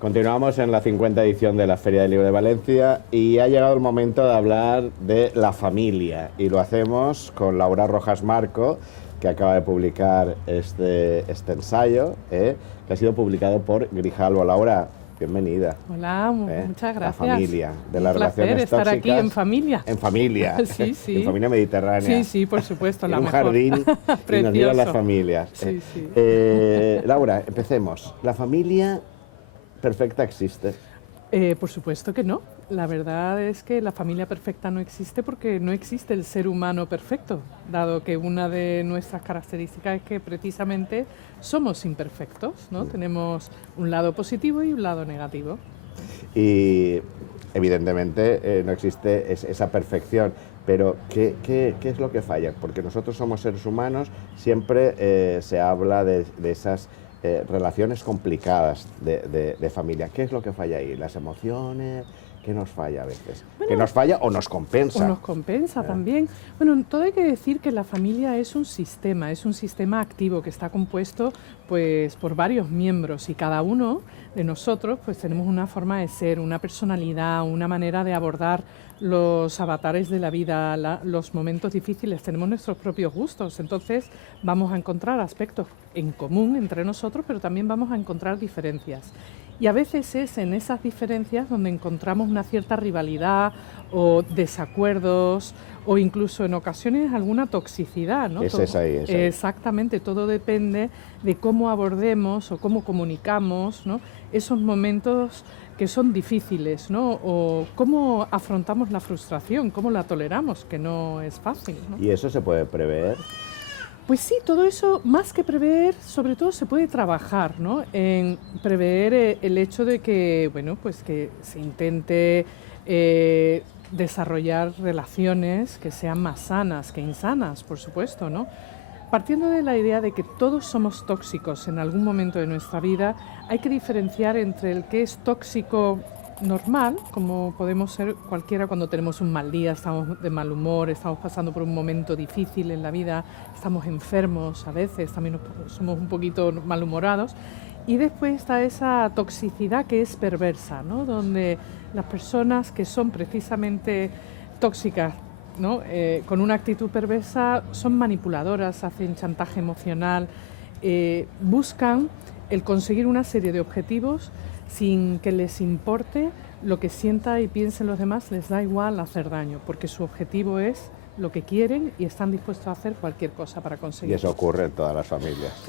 Continuamos en la 50ª edición de la Feria del Libro de Valencia y ha llegado el momento de hablar de la familia. Y lo hacemos con Laura Rojas Marco, que acaba de publicar este ensayo, que ha sido publicado por Grijalbo. Laura, bienvenida. Hola, muchas gracias. La familia, de las Un relaciones placer estar tóxicas. aquí en familia. En familia. Sí, sí. En familia mediterránea. Sí, sí, por supuesto, en la un mejor. jardín y nos miran las familias. Sí, sí. Laura, empecemos. ¿La familia perfecta existe? Por supuesto que no. La verdad es que la familia perfecta no existe porque no existe el ser humano perfecto, dado que una de nuestras características es que precisamente somos imperfectos, ¿no? Tenemos un lado positivo y un lado negativo. Y evidentemente no existe esa perfección, pero ¿qué es lo que falla? Porque nosotros somos seres humanos, siempre se habla de esas relaciones complicadas de familia. ¿Qué es lo que falla ahí? ¿Las emociones? ¿Qué nos falla a veces? Bueno, ¿qué nos falla o nos compensa? O nos compensa también. Bueno, todo hay que decir que la familia es un sistema activo que está compuesto pues por varios miembros y cada uno de nosotros pues tenemos una forma de ser, una personalidad, una manera de abordar los avatares de la vida, los momentos difíciles, tenemos nuestros propios gustos, entonces vamos a encontrar aspectos en común entre nosotros, pero también vamos a encontrar diferencias. Y a veces es en esas diferencias donde encontramos una cierta rivalidad o desacuerdos o incluso en ocasiones alguna toxicidad, ¿no? Es ahí. Exactamente, todo depende de cómo abordemos o cómo comunicamos, ¿no? Esos momentos que son difíciles, ¿no? O cómo afrontamos la frustración, cómo la toleramos, que no es fácil, ¿no? ¿Y eso se puede prever? Pues sí, todo eso, más que prever, sobre todo se puede trabajar, ¿no? En prever el hecho de que, bueno, pues que se intente desarrollar relaciones que sean más sanas que insanas, por supuesto, ¿no? Partiendo de la idea de que todos somos tóxicos en algún momento de nuestra vida, hay que diferenciar entre el que es tóxico normal, como podemos ser cualquiera cuando tenemos un mal día, estamos de mal humor, estamos pasando por un momento difícil en la vida, estamos enfermos a veces, también somos un poquito malhumorados. Y después está esa toxicidad que es perversa, ¿no? Donde las personas que son precisamente tóxicas, ¿no? Con una actitud perversa, son manipuladoras, hacen chantaje emocional, buscan el conseguir una serie de objetivos sin que les importe lo que sienta y piensen los demás, les da igual hacer daño, porque su objetivo es lo que quieren y están dispuestos a hacer cualquier cosa para conseguirlo. Y eso ocurre en todas las familias.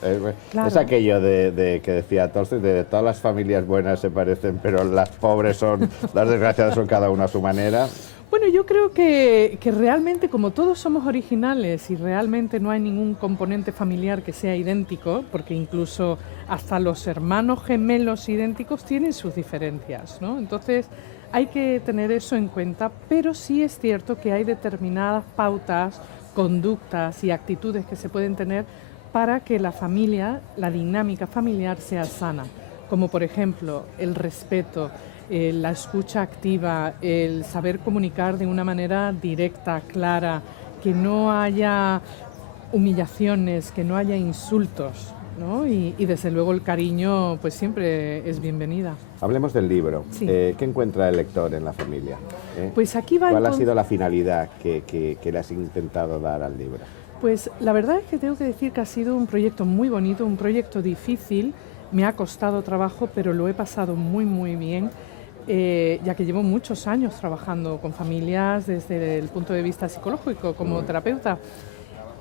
Claro. Es aquello de que decía Tolstoy, de todas las familias buenas se parecen, pero las pobres son, las desgraciadas son cada una a su manera. Bueno, yo creo que realmente, como todos somos originales y realmente no hay ningún componente familiar que sea idéntico, porque incluso hasta los hermanos gemelos idénticos tienen sus diferencias, ¿no? Entonces hay que tener eso en cuenta, pero sí es cierto que hay determinadas pautas, conductas y actitudes que se pueden tener para que la familia, la dinámica familiar sea sana, como por ejemplo el respeto, la escucha activa, el saber comunicar de una manera directa, clara, que no haya humillaciones, que no haya insultos, ¿no? Y desde luego el cariño pues siempre es bienvenida. Hablemos del libro. Sí. ¿Qué encuentra el lector en la familia? Pues aquí va. ¿Cuál ha sido la finalidad que le has intentado dar al libro? Pues la verdad es que tengo que decir que ha sido un proyecto muy bonito, un proyecto difícil, me ha costado trabajo, pero lo he pasado muy, muy bien. Ya que llevo muchos años trabajando con familias desde el punto de vista psicológico como terapeuta.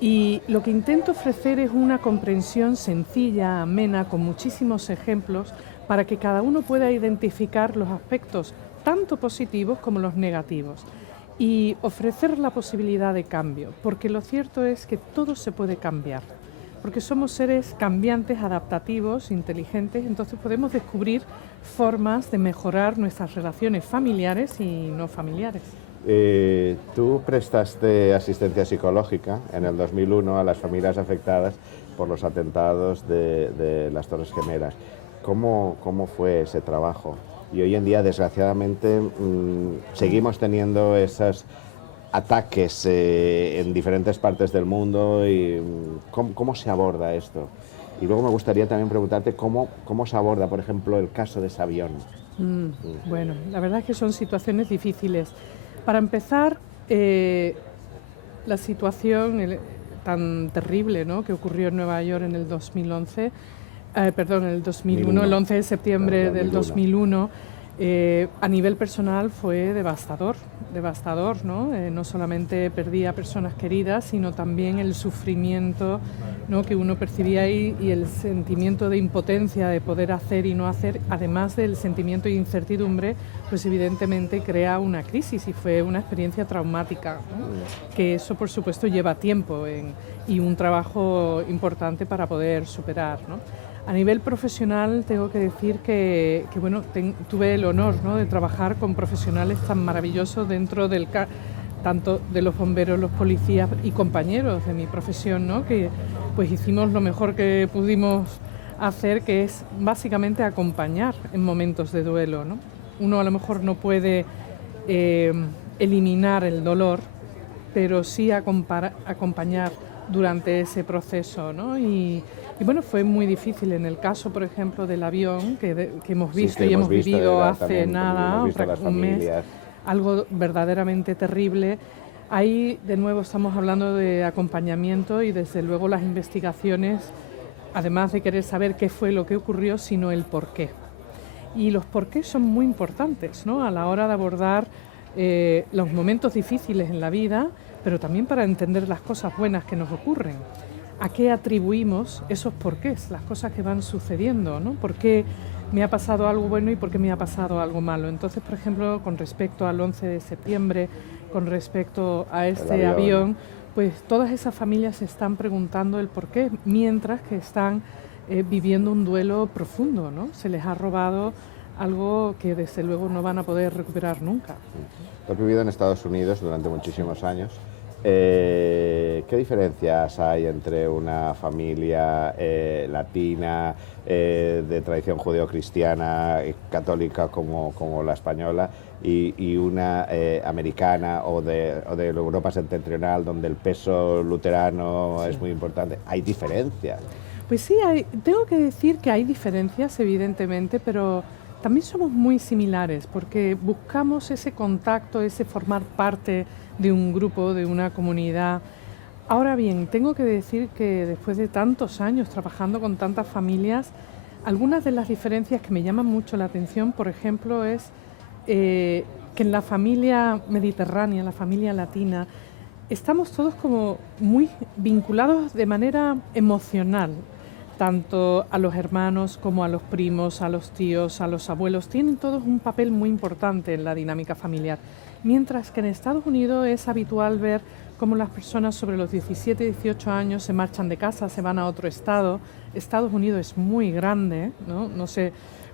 Y lo que intento ofrecer es una comprensión sencilla, amena, con muchísimos ejemplos, para que cada uno pueda identificar los aspectos tanto positivos como los negativos y ofrecer la posibilidad de cambio, porque lo cierto es que todo se puede cambiar. Porque somos seres cambiantes, adaptativos, inteligentes, entonces podemos descubrir formas de mejorar nuestras relaciones familiares y no familiares. Tú prestaste asistencia psicológica en el 2001 a las familias afectadas por los atentados de las Torres Gemelas. ¿Cómo fue ese trabajo? Y hoy en día, desgraciadamente, seguimos teniendo esos ataques en diferentes partes del mundo. Y ¿cómo se aborda esto? Y luego me gustaría también preguntarte cómo se aborda, por ejemplo, el caso de ese avión. Bueno, la verdad es que son situaciones difíciles. Para empezar, la situación tan terrible, ¿no?, que ocurrió en Nueva York en el 2011, perdón, en el 2001, el 11 de septiembre del 2001, a nivel personal fue devastador, ¿no? No solamente perdí a personas queridas, sino también el sufrimiento, ¿no?, que uno percibía ahí, y el sentimiento de impotencia de poder hacer y no hacer, además del sentimiento de incertidumbre, pues evidentemente crea una crisis, y fue una experiencia traumática, ¿no? Que eso por supuesto lleva tiempo y un trabajo importante para poder superar, ¿no? A nivel profesional tengo que decir que bueno, tuve el honor, ¿no?, de trabajar con profesionales tan maravillosos dentro tanto de los bomberos, los policías y compañeros de mi profesión, ¿no?, que pues hicimos lo mejor que pudimos hacer, que es básicamente acompañar en momentos de duelo, ¿no? Uno a lo mejor no puede eliminar el dolor, pero sí acompañar durante ese proceso, ¿no? Y bueno, fue muy difícil en el caso, por ejemplo, del avión que hemos visto y hemos vivido hace nada, un mes, algo verdaderamente terrible. Ahí, de nuevo, estamos hablando de acompañamiento y, desde luego, las investigaciones, además de querer saber qué fue lo que ocurrió, sino el porqué. Y los porqués son muy importantes, ¿no?, a la hora de abordar los momentos difíciles en la vida, pero también para entender las cosas buenas que nos ocurren. ¿A qué atribuimos esos porqués, las cosas que van sucediendo, ¿no? ¿Por qué me ha pasado algo bueno y por qué me ha pasado algo malo? Entonces, por ejemplo, con respecto al 11 de septiembre, con respecto a este avión, pues todas esas familias se están preguntando el porqué, mientras que están viviendo un duelo profundo, ¿no? Se les ha robado algo que desde luego no van a poder recuperar nunca. Tú has vivido en Estados Unidos durante muchísimos años. ¿Qué diferencias hay entre una familia latina, de tradición judeo-cristiana, católica como la española, y una americana o de Europa septentrional, donde el peso luterano es muy importante? ¿Hay diferencias? Pues sí, tengo que decir que hay diferencias, evidentemente, pero también somos muy similares, porque buscamos ese contacto, ese formar parte de un grupo, de una comunidad. Ahora bien, tengo que decir que después de tantos años trabajando con tantas familias, algunas de las diferencias que me llaman mucho la atención, por ejemplo, es que en la familia mediterránea, la familia latina, estamos todos como muy vinculados de manera emocional, tanto a los hermanos como a los primos, a los tíos, a los abuelos. Tienen todos un papel muy importante en la dinámica familiar. Mientras que en Estados Unidos es habitual ver cómo las personas sobre los 17, 18 años se marchan de casa, se van a otro estado. Estados Unidos es muy grande, ¿no? No sé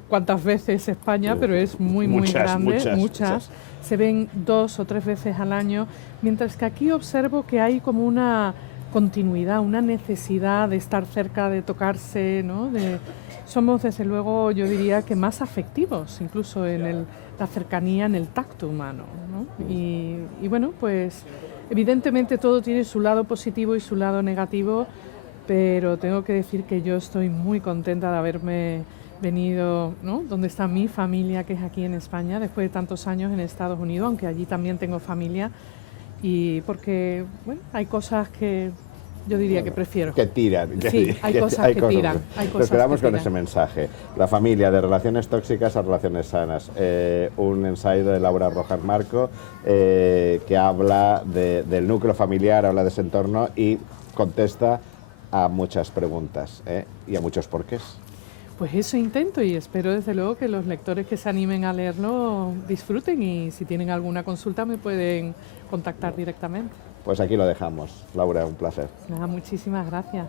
cuántas veces España, pero es muy grande, muchas. Se ven 2 o 3 veces al año, mientras que aquí observo que hay como una continuidad, una necesidad de estar cerca, de tocarse, ¿no? Somos, desde luego, yo diría que más afectivos, incluso en la cercanía, en el tacto humano, ¿no? Y bueno, pues evidentemente todo tiene su lado positivo y su lado negativo, pero tengo que decir que yo estoy muy contenta de haberme venido, ¿no?, donde está mi familia, que es aquí en España, después de tantos años en Estados Unidos, aunque allí también tengo familia, y porque, bueno, hay cosas que yo diría que prefiero. Que tiran. Sí, hay cosas que tiran. Nos quedamos con ese mensaje. La familia, de relaciones tóxicas a relaciones sanas. Un ensayo de Laura Rojas Marco que habla del núcleo familiar, habla de ese entorno y contesta a muchas preguntas y a muchos porqués. Pues eso intento, y espero desde luego que los lectores que se animen a leerlo disfruten, y si tienen alguna consulta me pueden contactar directamente. Pues aquí lo dejamos. Laura, un placer. Nada, muchísimas gracias.